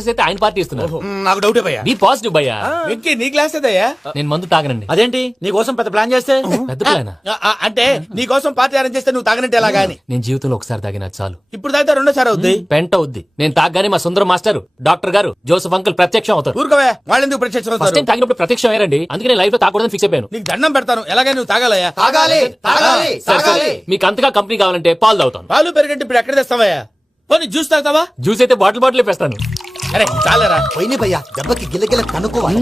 అయితే ఆయన పార్టీ ఇస్తున్నారు. నాకు డౌటే భయ్యా. బీ పాజిటివ్ భయ్యా. వెంకీ నీ గ్లాస్ ఏదయ్యా? నేను మందు తాగనండి. అదేంటి నీకోసం పెద్ద ప్లాన్ చేస్తే? పెద్ద ప్లానా? అంటే నీ కోసం పార్టీ అరేంజ్ చేస్తే నువ్వు తాగనంటే ఎలాగా అని. నేను జీవితంలో ఒకసారి తాగినా చాలు. ఇప్పుడు తాగితే రెండోసారి అవుద్ది. పెంట అవుద్ది. నేను తాగగానే మా సుందరం మాస్టర్, డాక్టర్ గారు, జోసెఫ్ అంకుల్ ప్రత్యక్షం అవుతారు. ఊరుకోవే, వాళ్ళు ఎందుకు ప్రత్యక్షం ఫస్ట్ అవుతారు? టైం తాగినప్పుడు ప్రత్యక్షం అయ్యారండి. అందుకే నేను లైఫ్ లో తాగకూడదని ఫిక్స్ అయిపోయాను. నీకు దండం పెడతాను, ఎలాగైనా నువ్వు తాగాలయ్యా. సరే, సరే. మీకు అంతగా కంపెనీ కావాలంటే పాలు తాగుతాను. పాలు పెరిగంటే ఇప్పుడు ఎక్కడ తెస్తావయ్యా? పోనీ జ్యూస్ తాగుతావా? జ్యూస్ అయితే బాటిల్ వేస్తాను. అరే చాలరా పోయిన భయ్యా, దెబ్బకి గిల్లగిల్ల కనుక్కోవాలి.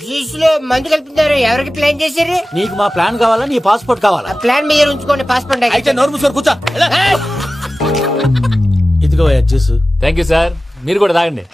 జ్యూస్ లో మందు కలుపుతున్నారు. ఎవరికి ప్లాన్ చేశారు? నీకు మా ప్లాన్ కావాలా, నీ పాస్పోర్ట్ కావాలా? ఆ ప్లాన్ మీద ఉంచుకోండి. పాస్పోర్ట్ అయితే నోరు మూసుకొని కూర్చో. ఇదిగో జ్యూస్. Thank you sir. మీరు కూడా తాగండి.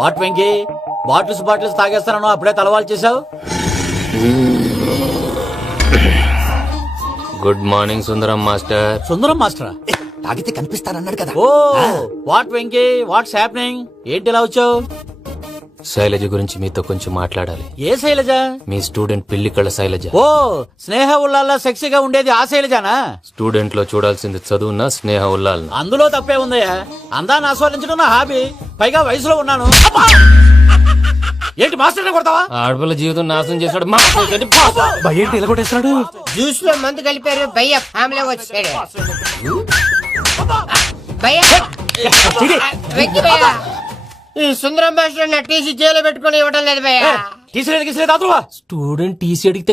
వాట్ వెంకీ, బాటిల్స్ తాగేస్తాను అప్పుడే తలవాలు చేసావు. Good morning Sundaram master. Sundaram మాస్టరా? తాగితే కనిపిస్తారన్నాడు కదా. Oh what Venky, what's happening? ఏంటి ఇలా వచ్చావు? శైలజ గురించి మీతో కొంచెం మాట్లాడాలి. ఏ శైలజ? మీ స్టూడెంట్ పిల్లి కళ్ళ శైలజ. ఓ స్నేహ ఉల్లాల్లో సెక్సీగా ఉండేది ఆ శైలజానా? స్టూడెంట్ లో చూడాల్సింది చదువున స్నేహ ఉల్లాల్. అందులో తప్పే ఉందయ్యా. అందాన్ని ఆస్వాదించడం నా హాబీ. పైగా వయసులో ఉన్నాను. అబ్బా! ఏంటి మాస్టర్ కొడతావా? ఆడపిల్ల జీవితం నాశనం చేశాడు. ఏంటి ఇలా కొట్టేస్తున్నాడు? జ్యూస్ లో మందు కలిపారు. భయ్య ఫ్యామిలీ వచ్చాడు. భయ్య వెంకీ భయ్య, ఈ సుందరం భాష నా టీసీ జైలు పెట్టుకుని ఇవ్వడం లేదు భయ్య. తీసిలేదు స్టూడెంట్ టీసీ అడిగితే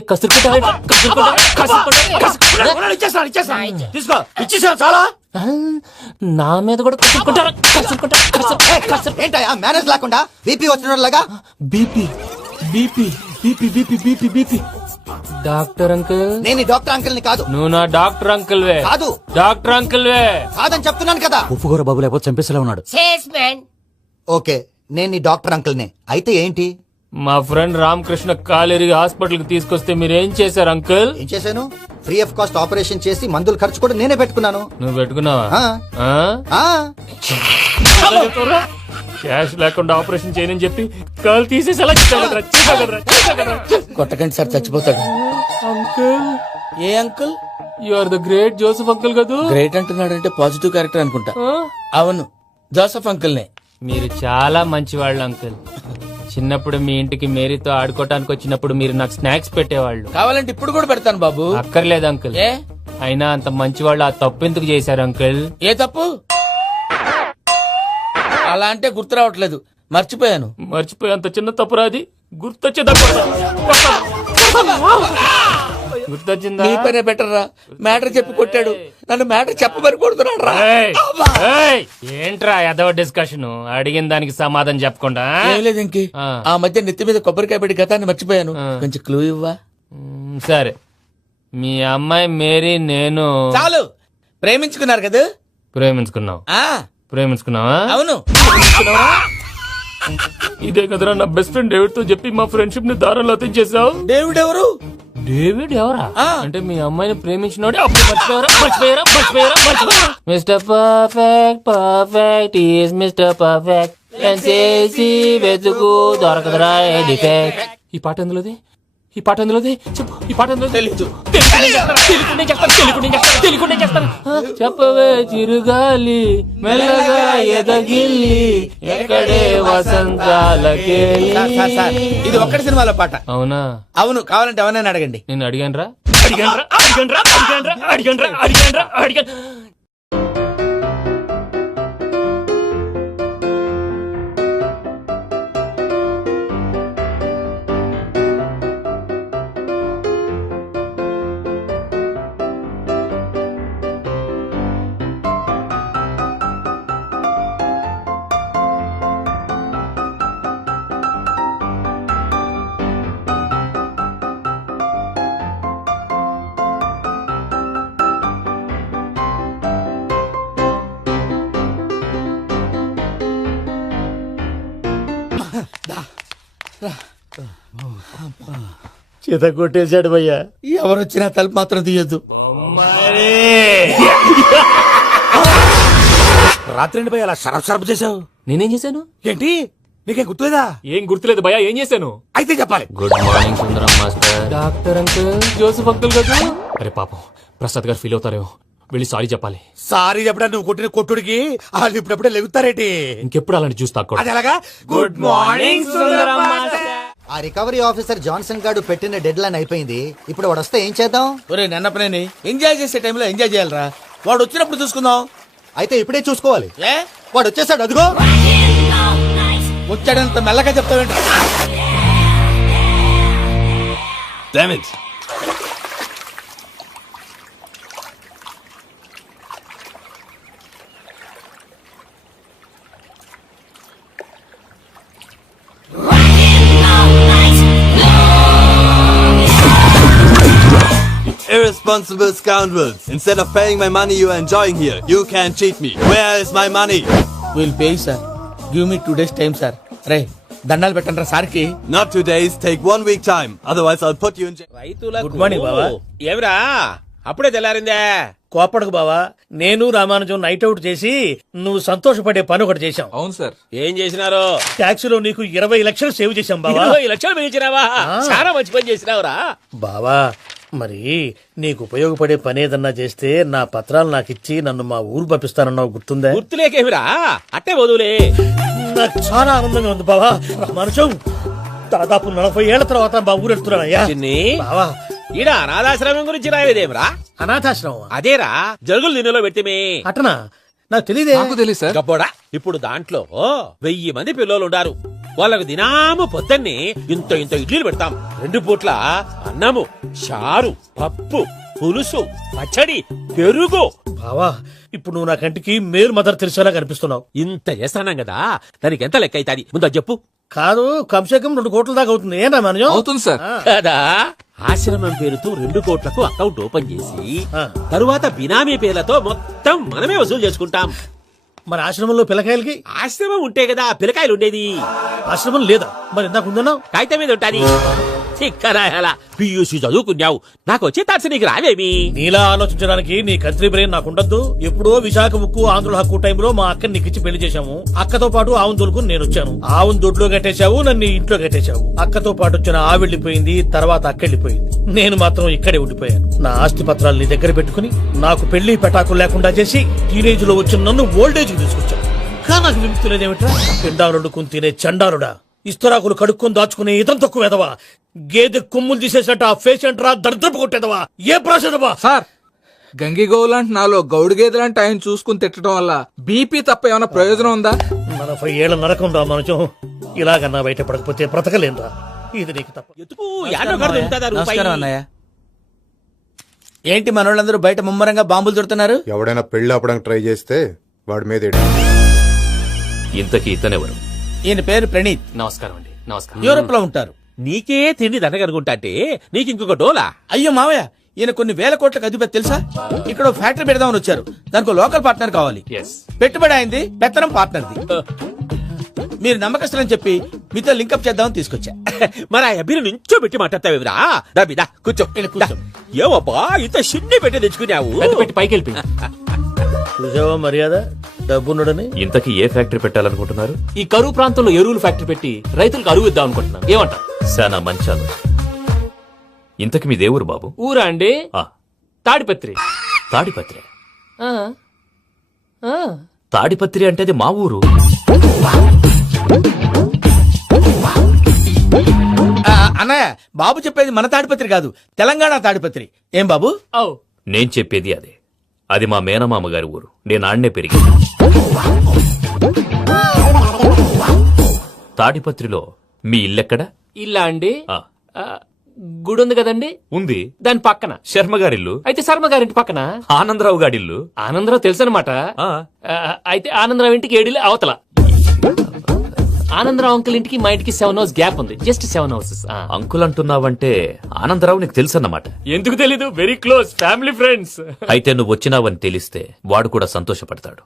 తీసుకో, ఇచ్చేసా చాలా. నా మీద కూడా కసురుకుంటారా? ఏంటయ్యా మేనేజ్ లేకుండా బీపీ వచ్చినలాగా? BP BP BP BP BP BP. Doctor uncle, నేను ఈ డాక్టర్ అంకుల్ ని కాదు. నువ్వు నా డాక్టర్ అంకుల్ వే. కాదు. డాక్టర్ అంకుల్ వే కాదని చెప్తున్నాను కదా. ఉప్పుగూర బాబు లేకపోతే చంపేసేలా ఉన్నాడు. Sales man. ఓకే, నేను ఈ డాక్టర్ అంకుల్ నే. అయితే ఏంటి? మా ఫ్రెండ్ రామకృష్ణ కాలేరికి హాస్పిటల్ కి తీసుకొస్తే మీరేం చేశారు అంకుల్? ఏం చేశాను? ఫ్రీ ఆఫ్ కాస్ట్ ఆపరేషన్ చేసి మందుల ఖర్చు కూడా నేనే పెట్టుకున్నాను. నువ్వు పెట్టుకున్నావా? ఆ. ఆ. క్యాష్ లేకుండా ఆపరేషన్ చేయనని చెప్పి కాల్ తీసేసి ఎలా కొట్టకండి సార్, చచ్చిపోతాడు. అంకుల్, ఏ uncle? You are the great Joseph uncle కదా? గ్రేట్ అంటున్నాడంటే పాజిటివ్ క్యారెక్టర్ అనుకుంటా. అవును, జోసెఫ్ అంకుల్ నే. మీరు చాలా మంచివాళ్ళు అంకుల్. చిన్నప్పుడు మీ ఇంటికి మేరీతో ఆడుకోవటానికి వచ్చినప్పుడు మీరు నాకు స్నాక్స్ పెట్టేవాళ్ళు. కావాలంటే ఇప్పుడు కూడా పెడతాను బాబు. అక్కర్లేదు అంకుల్. ఏ? అయినా అంత మంచివాళ్ళు ఆ తప్పు ఎందుకు చేశారు అంకుల్? ఏ తప్పు? అలా అంటే గుర్తు రావట్లేదు, మర్చిపోయాను. మర్చిపోయి అంత చిన్న తప్పురాది గుర్తొచ్చిందా? నీ పనే బెటర్ రా. మ్యాటర్ చెప్పి కొట్టాడు, నన్ను మ్యాటర్ చెప్పమని కొడుతున్నాడు రా. ఏంట్రా ఎదవ డిస్కషన్? అడిగిన దానికి సమాధానం చెప్పకుండా. ఏం లేదు ఇంకి, ఆ మధ్య నెత్తి మీద కొబ్బరికాయ పెట్టి గతాన్ని మర్చిపోయాను. కొంచెం క్లూ ఇవ్వా? సరే, మీ అమ్మాయి మేరీ నేను చాలు. ప్రేమించుకున్నారు కదా? ప్రేమించుకున్నావు. ప్రేమించుకున్నావా? అవును. ఇదే కదరా నా బెస్ట్ ఫ్రెండ్ డేవిడ్ తో చెప్పి మా ఫ్రెండ్షిప్ ని దారంలో తెచ్చేసావు. డేవిడ్ ఎవరు? డేవిడ్ ఎవరా? అంటే మీ అమ్మాయిని ప్రేమించినోడే. Mister perfect perfect is mister perfect చేసి వెతుకు దొరకదురా డిఫెక్ట్. ఈ పాట ఎందులోది? ఈ పాట ఎందులోది? చెప్పు. ఈ పాట ఎందులో? తెలీదు. చెప్పవే చిరుగాలి మెల్లగా ఎదగిల్లి ఎక్కడే వసంతాలకే. ఇది ఒక్కటి సినిమాలో పాట. అవునా? అవును. కావాలంటే ఎవరైనా అడగండి. నేను అడిగాను రా. చేత కొట్టేశాడు భయ్యా. ఎవరొచ్చినా తలుపు మాత్రం తీయద్దు. బొమ్మాయి రాత్రి భయ అలా షరఫ్ చేసావు? నేనేం చేశాను? ఏంటి నీకేం గుర్తులేదా? ఏం గుర్తులేదు భయ, ఏం చేశాను? అయితే చెప్పాలి. Good morning Sundaram master. Doctor uncle, Joseph uncle కదా? అరే పాపం, ప్రసాద్ గారు ఫీల్ అవుతారేమో, వెళ్ళి సారీ చెప్పాలి. సారీ చెప్పడా నువ్వు కొట్టిన కొట్టుడికి వాళ్ళు ఇప్పుడప్పుడే లెగుతారేటి? ఇంకెప్పుడు అలాంటి జ్యూస్ తాక్కూడదు. అది ఎలాగా? Good morning Sundaram master. ఆ రికవరీ ఆఫీసర్ జాన్సన్ గారు పెట్టిన డెడ్ లైన్ అయిపోయింది. ఇప్పుడు వాడు వస్తే ఏం చేద్దాం? ఒరే నన్నపనేని ఎంజాయ్ చేసే టైంలో ఎంజాయ్ చేయాలరా. వాడు వచ్చినప్పుడు చూసుకుందాం. అయితే ఇప్పుడే చూసుకోవాలి. ఏ వాడు వచ్చేసాడు, అదిగో. వచ్చాడంత మెల్లగా చెప్తావేంట? Damn it! Irresponsible scoundrels! Instead of paying my money you are enjoying here, you can't cheat me. Where is my money? Will pay sir. Give me 2 days time sir. రే దండాలు పెట్టండి రా సార్కి. Not 2 days, take 1 week time. Otherwise I'll put you in jail. Good morning బావా. ఏమిరా అప్పుడే తెల్లారిందే? కోపడకు బావా, నేను రామానుజం నైట్ అవుట్ చేసి నువ్వు సంతోషపడే పని ఒకటి చేశాం. అవును సార్. ఏం చేసినారు? ట్యాక్సీలో నీకు 20 లక్షలు సేవ్ చేశాం బావా. 20 లక్షలు మిగిల్చినావా? చాలా మంచి పని చేసినావురా. బావా మరి నీకు ఉపయోగపడే పని ఏదన్నా చేస్తే నా పత్రాలు నాకు ఇచ్చి నన్ను మా ఊరు పంపిస్తానన్నావు, గుర్తుందా? గుర్తులేకేమిరా, అట్టే వదులే. నాకు చాలా ఆనందంగా ఉంది బావా. రామానుజం దాదాపు 40 ఏళ్ల తర్వాత మా ఊరు వెళ్తున్నానయ్యా. చిన్ని, బావా ఈడ అనాథాశ్రమం గురించి రాయలేదేమిరా? అనాథాశ్రమం అదేరా, జరుగులు దీనిలో పెట్టిమే. అటనా? నాకు తెలియదే. నాకు తెలియదు సార్. గబ్బోడా, ఇప్పుడు దాంట్లో 1000 మంది పిల్లలు ఉండారు. వాళ్ళకు దినాము పొద్దున్నే ఇంత ఇంత ఇడ్లీలు పెడతాం. 2 పూట్ల అన్నము, చారు, పప్పు, పులుసు, పచ్చడి, పెరుగు. బావా ఇప్పుడు నువ్వు నా కంటికి మేరు మదర్ తెలిసేలా కనిపిస్తున్నావు. ఇంత చేస్తున్నాం కదా, దానికి ఎంత లెక్క అవుతుంది ముందు చెప్పు. కాదు, కంసే కం 2 కోట్ల దాకా అవుతుంది. ఏం రామానుజం? అవుతుంది సార్. కదా, ఆశ్రమం పేరుతో 2 కోట్లకు అకౌంట్ ఓపెన్ చేసి తరువాత బినామీ పేర్లతో మొత్తం మనమే వసూలు చేసుకుంటాం. మరి ఆశ్రమంలో పిల్లకాయలకి? ఆశ్రమం ఉంటే కదా పిల్లకాయలు ఉండేది. ఆశ్రమం లేదా? మరి ఇందాక ఉందన్నావు. కాగితం మీద ఉంటాది. చిక్కరాయాల పియూసీ చదువుకున్నావు, నాకు వచ్చే తాట్స్ నీకు రావేమి? నీలా ఆలోచించడానికి నీ కత్రి బ్రెయిన్ నాకు ఉండద్దు. ఎప్పుడో విశాఖ ఉక్కు ఆంధ్రుల హక్కు టైంలో మా అక్కని నీకిచ్చి పెళ్లి చేశాము. అక్కతో పాటు ఆవును దొడుకు నేను వచ్చాను. ఆవును దొడ్లో కట్టేశావు, నన్ను ఇంట్లో కట్టేశావు. అక్కతో పాటు వచ్చిన ఆవు వెళ్ళిపోయింది, తర్వాత అక్క వెళ్ళిపోయింది. నేను మాత్రం ఇక్కడే ఉండిపోయాను. నా ఆస్తి పత్రాలు నీ దగ్గర పెట్టుకుని నాకు పెళ్లి పెటాకులు లేకుండా చేసి టీనేజ్ లో వచ్చిన నన్ను ఓల్డేజ్ తీసుకొచ్చాను. కానీ నాకు విముక్తి లేదేమిట్రా? పిండారుడు తినే చండారుడా, ఇస్తరాకులు కడుక్కొని దాచుకునే ఇతం తక్కువ ఎదవా, గేదె కొమ్ములు తీసేసట ఆ పేషెంట్ రా దరిద్రపు కొట్టేదవా, ఏ ప్రాసెదవా? సార్, గంగిగోవులాంటి నాలో గౌడు గేదెలాంటి ఆయన చూసుకుని తిట్టడం వల్ల బీపీ తప్ప ఏమైనా ప్రయోజనం ఉందా? 40 ఏళ్ల నరకం రా మనుషం. ఇలాగన్నా బయటపడకపోతే బ్రతకలేనురా. ఇది నీకు తప్ప. ఎందుకు యాడో కడదు ఉంటుందా రూపాయి? అన్నయ్య. ఏంటి మనోళ్ళందరూ బయట ముమ్మరంగా బాంబులు దొరుకుతున్నారు? ఎవడైనా పెళ్లి ఆపడానికి ట్రై చేస్తే వాడి మీద ఇంతకీ ఇతనెవరు? ఈయన పేరు ప్రణీత్. నమస్కారం అండి. నమస్కారం. యూరోప్ లో ఉంటారు. నీకే తిండి దండగనుకుంటా అంటే నీకు ఇంకొక డోలా? అయ్యో మావయ్య, ఈయన కొన్ని వేల కోట్లకు అధిపతి తెలుసా? ఇక్కడ ఫ్యాక్టరీ పెడదామని వచ్చారు. దానికి లోకల్ పార్ట్నర్ కావాలి. Yes. పెట్టుబడి అయింది, పెత్తనం పార్ట్నర్ది. మీరు నమ్మకస్తులని చెప్పి మీతో లింకప్ చేద్దామని తీసుకొచ్చా. మరి ఆ అబ్బిని నుంచో పెట్టి మాట్లాడతావేమిరా? దాబిదా కూర్చో. కూర్చో. ఏవబ్బా ఇంత చిన్ని పెట్టి తెచ్చుకున్నావు? పెట్టి పైకి వెళ్ళి చూసావా మర్యాద, డబ్బున్నడని. ఇంతకీ ఏ ఫ్యాక్టరీ పెట్టాలనుకుంటున్నారు? ఈ కరువు ప్రాంతంలో ఎరువులు ఫ్యాక్టరీ పెట్టి రైతులకు అరువు ఇద్దాం అనుకుంటున్నాను. ఏమంటారు? శానా మంచాలు. ఇంతకి మీ దేవురు బాబు? ఊరా అండి, తాడిపత్రి. తాడిపత్రి? తాడిపత్రి అంటే అది మా ఊరు. అన్నయ్య, బాబు చెప్పేది మన తాడిపత్రి కాదు, తెలంగాణ తాడిపత్రి. ఏం బాబు? నేను చెప్పేది అదే. అది మా మేనమామ గారి ఊరు. నేను ఆడనే పెరిగి. తాడిపత్రిలో మీ ఇల్లెక్కడ? ఇల్లా అండి, గుడి ఉంది కదండి. ఉంది. దాని పక్కన శర్మ గారిల్లు. అయితే శర్మ గారింటి పక్కన ఆనందరావు గారిల్లు. ఆనందరావు తెలుసు అనమాట. అయితే ఆనందరావు ఇంటికి 7 అవతల. ఆనందరావు అంకుల్ ఇంటికి మా ఇంటికి 7 hours గ్యాప్ ఉంది. Just 7 hours. అంకుల్ అంటున్నావంటే ఆనందరావు నీకు తెలుసు అన్నమాట. ఎందుకు తెలీదు? Very close family friends. అయితే నువ్వు వచ్చినావని తెలిస్తే వాడు కూడా సంతోషపడతాడు.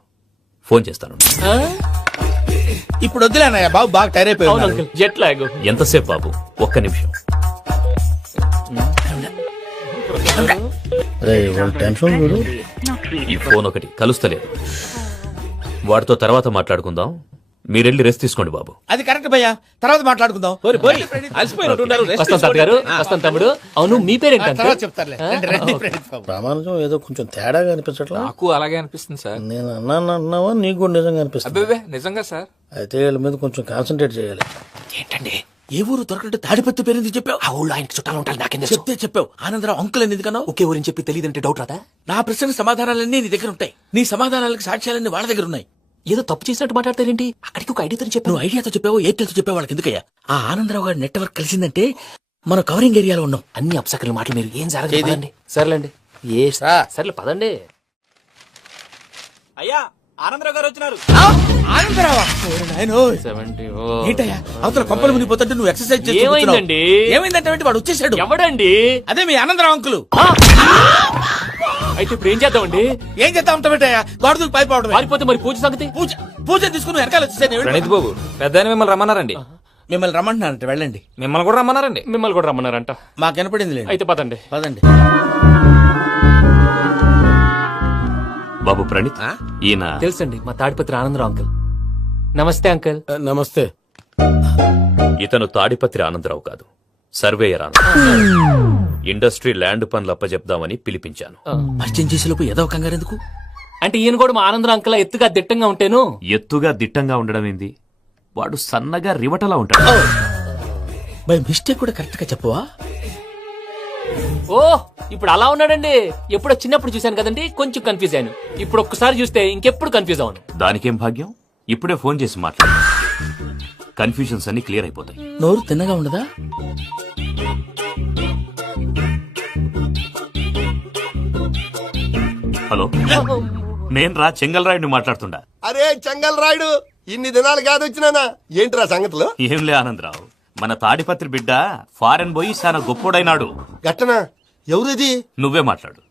ఫోన్ చేస్తాను. ఇప్పుడు వద్దులే అన్నయ్య, బాబు బాగా టైర్ అయిపోయాడు. Jet lag. ఎంతసేపు బాబు? ఒక్క నిమిషం. టెన్షన్. ఈ ఫోన్ ఒకటి కలుస్తలేదు. వాడితో తర్వాత మాట్లాడుకుందాం. మీరెళ్ళి రెస్ట్ తీసుకోండి బాబు. అది కరెక్ట్ భయ్యా, తర్వాత మాట్లాడుకుందాం. అలసిపోయినట్టున్నారు, rest వస్తాం తాత గారు, వస్తాం తమ్ముడు. అవును మీ పేరేంటి తర్వాత అంకుల్? చెప్తారులే. రండి, రండి, ప్రణీత్ బాబు. ప్రామాణికం ఏదో కొంచెం తేడాగా అనిపించట్లా. నాకు అలాగే అనిపిస్తుంది సార్. నేను అన్నావా నీకు కూడా నిజంగా అనిపిస్తుంది? అబ్బే నిజంగా సార్. అయితే వీళ్ళ మీద కొంచెం కాన్సన్ట్రేట్ చేయాలి. ఏంటండి ఏ ఊరు దొరకట్టు తాడిపత్రి పేరు ఎందుకు చెప్పావు? ఆ ఊళ్ళో ఆయనకి చుట్టాలు ఉంటారు, నాకేం చెప్తే చెప్పావు. ఆనందరావు అంకుల్ అని ఎందుకన్నావు? ఒకే ఊరిని చెప్పి తెలియదంటే డౌట్ రాదా? నా ప్రశ్నకు సమాధానాలన్నీ నీ దగ్గర ఉంటాయి. నీ సమాధానాలకు సాక్ష్యాలన్నీ వాళ్ళ దగ్గర ఉన్నాయి. ఏదో తప్పు చేసినట్టు మాట్లాడతారేంటి? అక్కడికి ఒక ఐడియాతో చెప్పాను. నువ్వు ఐడియాతో చెప్పావు, ఎయిర్టెల్తో చెప్పావు, వాళ్ళకి ఎందుకయ్యా? ఆ ఆనందరావు గారి నెట్వర్క్ కలిసిందంటే మనం కవరింగ్ ఏరియాలో ఉన్నాం. అన్ని అప్సకర్ల మాటలు మీరు ఏం జరగదండి. సర్లేండి, సర్లే పదండి. అయ్యా ఆనందరావు గారు వచ్చినారు. ఆనందరావా? ఏంటయ్యా అవతల కొంపలు మునిగిపోతుంటే నువ్వు ఎక్సర్సైజ్ చేస్తూ ఏమైందండి? ఏమైందంటే వాడు వచ్చేసాడు. ఎవడండి? అదే మీ ఆనందరావు అంకులు. అయితే ఇప్పుడు ఏం చేద్దామండి? ఏం చేస్తా ఉంటావేటయ్యా? గొడవకు పైపోవడం. పారిపోతే మరి పూజ సంగతి? పూజ తీసుకుని వెనకాల వచ్చేసాను. ప్రణీత్ బాబు, పెద్ద మిమ్మల్ని రమ్మన్నారండి. మిమ్మల్ని రమ్మంటున్నారంటే వెళ్ళండి. మిమ్మల్ని కూడా రమ్మన్నారండి. మిమ్మల్ని కూడా రమ్మన్నారంట. మాకు వినపడింది. అయితే పదండి. పదండి. బాబు ప్రణీత్, ఈయన తెలుసండి, మా తాడిపత్రి ఆనందరావు అంకుల్. నమస్తే అంకుల్. నమస్తే. ఇతను తాడిపత్రి ఆనందరావు కాదు, సర్వేయర్ ఆనందరావు. ఇండస్ట్రీ ల్యాండ్ పనులు అప్పచెప్దామని పిలిపించాను. పరిచయం చేసేలోపు ఏదో కంగారు ఎందుకు? అంటే ఈయన కూడా మా ఆనందరావు అంకుల్ ఎత్తుగా దిట్టంగా ఉంటేను. ఎత్తుగా దిట్టంగా ఉండడం ఏంది? వాడు సన్నగా రివటలా ఉంటాడు. బై మిస్టేక్ కూడా కరెక్ట్ గా చెప్పవా? ఓ ఇప్పుడు అలా ఉన్నాడండి. ఎప్పుడో చిన్నప్పుడు చూశాను కదండి, కొంచెం కన్ఫ్యూజ్ అయ్యాను. ఇప్పుడు ఒక్కసారి చూస్తే ఇంకెప్పుడు కన్ఫ్యూజ్ అవును. దానికేం భాగ్యం, ఇప్పుడే ఫోన్ చేసి మాట్లాడు. కన్ఫ్యూజన్స్ అన్ని క్లియర్ అయిపోతాయి. నోరు తిన్నగా ఉండదా? హలో, నేను రా చెంగల్ రాయుడిని మాట్లాడుతుండా. అరే చెంగల్ రాయుడు, ఇన్ని దినాలు కాదు వచ్చినానా? ఏంట్రా సంగతులు? ఏంలే ఆనందరావు, మన తాడిపత్రి బిడ్డ ఫారెన్ పోయి చాలా గొప్పోడైనాడు. గట్టనా? ఎవరిది? నువ్వే మాట్లాడు.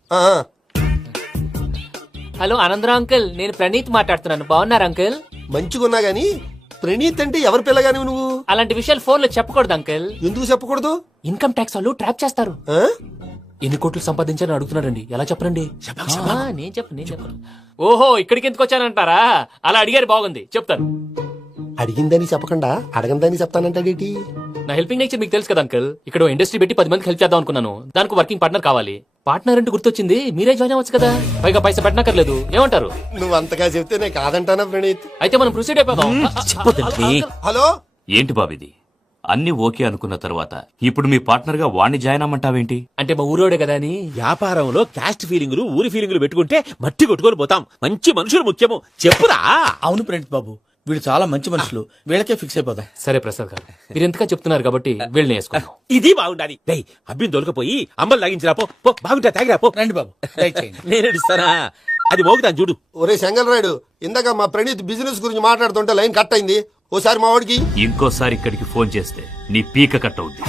హలో ఆనందరావు అంకుల్, నేను ప్రణీత్ మాట్లాడుతున్నాను. బాగున్నారు అంకుల్? మంచిగున్నా గాని ప్రణీత్ అంటే ఎవరి పిల్లగాని నువ్వు? అలాంటి విషయాలు ఫోన్ లో చెప్పకూడదు అంకుల్. ఎందుకు చెప్పకూడదు? ఇన్కమ్ ట్యాక్స్ వాళ్ళు ట్రాప్ చేస్తారు. ఎన్ని కోట్లు సంపాదించాలని అడుగుతున్నారండి, ఎలా చెప్పరండి? నేను చెప్పను. ఓహో, ఇక్కడికి ఎందుకు వచ్చానంటారా? అలా అడిగారు, బాగుంది, చెప్తాను. అడిగిందని చెప్పకుండా అడగందని చెప్తానంటాడేటి? నా హెల్పింగ్ నేచర్ మీకు తెలుసు కదా అంకుల్. ఇక్కడ ఇండస్ట్రీ పెట్టి 10 మందికి హెల్ప్ చేద్దాం అనుకున్నాను. దానికి వర్కింగ్ పార్ట్నర్ కావాలి. పార్ట్నర్ అంటే గుర్తొచ్చింది, మీరే జాయిన్ అవ్వచ్చు కదా. పైగా పైసా పెట్టనక్కర్లేదు. ఏమంటారు? నువ్వు అంతగా చెప్తే నేను కాదంటానా ప్రణీత్? అయితే మనం ప్రొసీడ్ అయిపోదాం. హలో, ఏంటి బాబిది? అన్ని ఓకే అనుకున్న తర్వాత ఇప్పుడు మీ పార్ట్నర్ గా వాణ్ణి జాయిన్ అమ్మంటావేంటి? అంటే మా ఊరోడే కదా అని. వ్యాపారంలో క్యాస్ట్ ఫీలింగులు, ఊరి ఫీలింగులు పెట్టుకుంటే మట్టి కొట్టుకొని పోతాం. మంచి మనుషులు ముఖ్యము. చెప్పురా. అవును ప్రణీత్ బాబు, వీళ్ళు చాలా మంచి మనుషులు. వీళ్ళకే ఫిక్స్ అయిపోతాం. సరే ప్రసాద్ గారు, మీరు ఎంతగా చెప్తున్నారు కాబట్టి వీళ్ళని వేసుకుందాం. ఇది బాగుండాలి. అబ్బిని దొలకపోయి అమ్మలు లాగించిరా పో. బాగుంటా, తాగిరా పో. రండి బాబు, నేను ఇస్తానా? అది మోగుతాను చూడు. ఒరే చెంగల్ రాయుడు, ఇందాక మా ప్రణీత్ బిజినెస్ గురించి మాట్లాడుతుంటే లైన్ కట్ అయింది. ఓసారి మా వాడికి ఇంకోసారి ఇక్కడికి ఫోన్ చేస్తే నీ పీక కట్ అవుద్ది.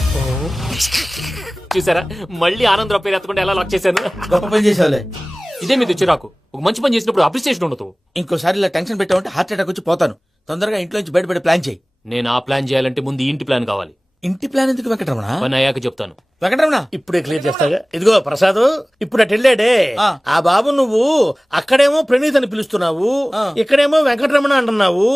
చూసారా, మళ్ళీ ఆనందరావు పేరు ఎత్తకుండా ఎలా లాక్ చేశాను. గొప్ప పని చేసేవాళ్ళే. ఇదే మీద చిరాకు. ఒక మంచి పని చేసినప్పుడు అప్రిసియేషన్ ఉండదు. ఇంకోసారి ఇలా టెన్షన్ పెట్టామంటే హార్ట్ అటాక్ వచ్చి పోతాను. తొందరగా ఇంట్లో నుంచి బయటపడే ప్లాన్ చేయి. నేను ఆ ప్లాన్ చేయాలంటే ముందు ఇంటి ప్లాన్ కావాలి. ఇంటి ప్లాన్ ఎందుకు వెంకటరమణ? పని అయ్యాక చెప్తాను. వెంకటరమణ ఇప్పుడే క్లియర్ చేస్తాగా. ఇదిగో ప్రసాద్, ఇప్పుడు అటు వెళ్ళాడే ఆ బాబు, నువ్వు అక్కడేమో ప్రణీత్ అని పిలుస్తున్నావు, ఇక్కడేమో వెంకటరమణ అంటున్నావు.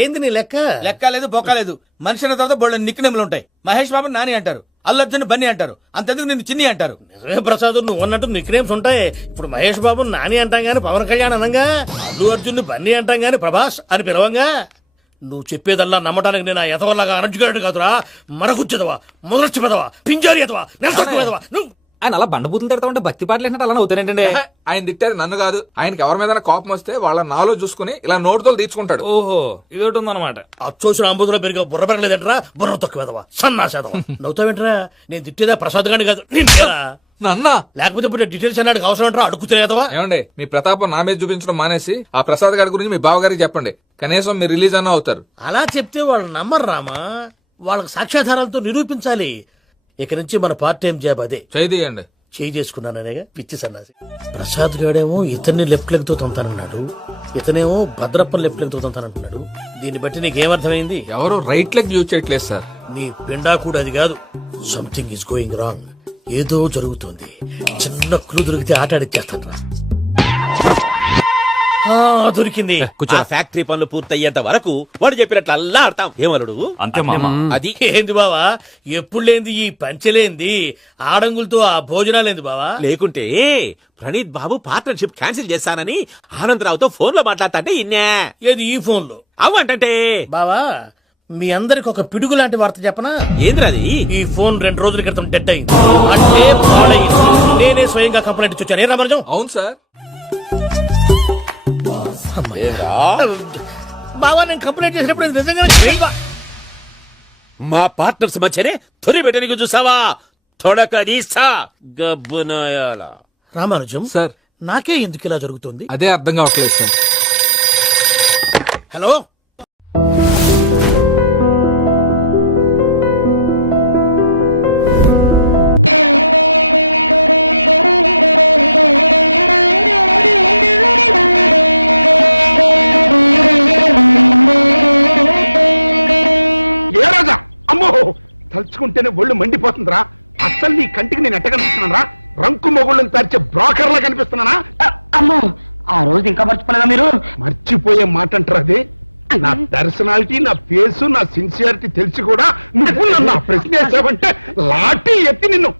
ఏంది నీ లెక్క? లెక్క లేదు, బొక్క లేదు. మనిషి అన్న తర్వాత బోళ్ళ నిక్నెములు ఉంటాయి. మహేష్ బాబు నాని అంటారు, అల్లు అర్జున్ బన్నీ అంటారు, అంతెందుకు నిన్ను చిన్ని అంటారు. నిజమే ప్రసాద్, నువ్వు అన్నట్టు నిక్నేమ్స్ ఉంటాయి. ఇప్పుడు మహేష్ బాబు నాని అంటాం గాని పవన్ కళ్యాణ్ అనంగా, అల్లు అర్జున్ బన్నీ అంటాం గాని ప్రభాస్ అని పిలవంగా. నువ్వు చెప్పేదల్లా నమ్మటానికి నేను ఎతవల్లాగా అనర్జుగాడు కాదురా. మరగుచ్చదవా, మొదలచ్చి పెదవా, పింజారి ఎదవా, నెలసొక్కుదవా. నువ్వు ఆయన అలా బండబూతులు తిడతా ఉంటే భక్తి పాటలు ఏంటంటే అలా అవుతానంటే. ఆయన తిట్టేది నన్ను కాదు, ఆయనకి ఎవరి మీద కోపం వస్తే వాళ్ళ నాలో చూసుకుని ఇలా నోటుతో తీర్చుకుంటాడు. ఓహో, ఇదొకటి ఉందన్నమాట. అచ్చోసిన అంబుధులో పెరిగే బుర్ర పెరగలేదంటరా. బుర్ర తొక్కువేదవా, సన్నాసేదవా. నవ్వుతావేంట్రా? నేను తిట్టేదా ప్రసాద్ గాని కాదు, నన్నా. లేకపోతే ఇప్పుడు డీటెయిల్స్ అన్నాడు అవసరం అంటారా? అడుగుతలేదవా? ఏమండి, మీ ప్రతాపం నా మీద చూపించడం మానేసి ఆ ప్రసాద్ గారి గురించి మీ బావగారికి చెప్పండి. కనీసం మీరు రిలీజ్ అన్న అవుతారు. అలా చెప్తే వాళ్ళు నమ్మరు రామా. వాళ్ళకి సాక్ష్యాధారాలతో నిరూపించాలి. ఇక నుంచి మన పార్ట్ టైం జాబ్ అదే. చేయండి. చేయి చేసుకున్నాననేగా పిచ్చి సన్నాసి. ప్రసాద్ గాడేమో ఇతన్ని లెఫ్ట్ లెగ్ తో తొంతానన్నాడు, ఇతనేమో భద్రప్పని లెఫ్ట్ లెగ్ తో తొంతానంటున్నాడు. దీన్ని బట్టి నీకేమర్థమైంది? ఎవరు రైట్ లెగ్ యూజ్ చేయట్లేదు సార్. నీ పిండా కూడా అది కాదు. Something is going wrong. ఏదో జరుగుతోంది. చిన్న క్లూ దొరికితే ఆట ఆడిచ్చేస్తాను రా. దొరికింది. ఆ ఫ్యాక్టరీ పనులు పూర్తయ్యేంత వరకు వాడు చెప్పినట్లు అల్లా ఆడతాం. ఏమలుడు అంతే మామ. అది ఏంది బావా ఎప్పుడు లేంది ఈ పంచలేంది ఆడంగులతో ఆ భోజనాలేంది బావా? లేకుంటే ప్రణీత్ బాబు పార్ట్నర్షిప్ క్యాన్సిల్ చేస్తానని ఆనందరావుతో ఫోన్ లో మాట్లాడతాంటే ఇన్నే. ఏది ఈ ఫోన్ లో? అవ్వంటే బావా మీ అందరికి ఒక పిడుగు లాంటి వార్త చెప్పనా? ఏంద్రది? ఈ ఫోన్ 2 రోజుల క్రితం డెడ్ అయింది. అంటే పాడైంది. నేనే స్వయంగా కంప్లైంట్ ఇచ్చి వచ్చాను. ఏ రామరాజం? అవును సార్. బావా నేను కంప్లైంట్ చేసినప్పుడు ఇది నిజంగానే చేయవా? మా పార్ట్నర్స్ మధ్యనే తొలి పెట్టడానికి చూసావా? తొడక తీస్తా గబ్బునాయాల. రామానుజం సార్. నాకే ఎందుకు ఇలా జరుగుతుంది? అదే అర్థం కావట్లేదు సార్. హలో అమ్మో తలుచుకుంటేనే ఒళ్ళు మండిపోతుందిరా. అస్సలు నీ కంటికి నేను ఎట్ట కనిపిస్తున్నారా? రంకు మొగుళ్ళని తరిచే బ్రోకర్ లా కనిపిస్తున్నానా? అమ్మో ఆ రోజు ఇంకా మర్చిపోలేదా మీరు? మర్చిపోయే మాట అంటారు అది. నా పర్సనాలిటీ, నా ఫేసు, నా సిన్సియారిటీ తెలిసి కూడా నువ్వు నన్ను ఆ ప్రశ్న వేసావంటే లాఠీ ఎత్తి నిన్ను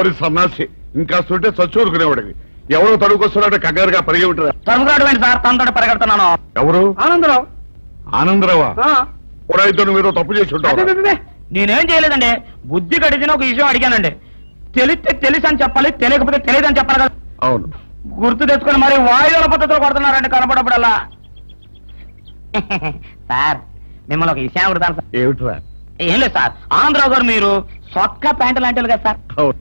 ఓరి సన్నాసి ఇంకా సుంటే చచ్చూరుకునేవాడివి. ఎవరో తడుకొస్తున్నాడు కంగారుగా పరిగి ఉంటారా? తనుగాడు సార్ తనతో పరిగెడుతున్నాను. ఎవరు? ఆనందరావు. ఆనందరావా? పురాయితో నువ్వేదో తప్పు చేసి ఉంటావు. నేనేం చేయలేదండి. బుద్ధి గడిచిన ఒక విషయం అడిగానండి. తెలిస్తే తెలుసు అని చెప్పాలి, తెలియకపోతే తెలియదు అని చెప్పాలి కదా. అవును. గుర్తు తెచ్చుకొని మరి వాయువుల పద్ధతిలో కొడుతున్నారండి కనపడప్పుడల్లా. సార్ మిమ్మల్ని ఒక విషయం అడుగుతాను సార్. ఏమిట్రా? ఏం లేదు సార్, ఆంధ్రావు గారు మీరు సొక్క ప్యాంటు లాంటి కదా సార్. అవును.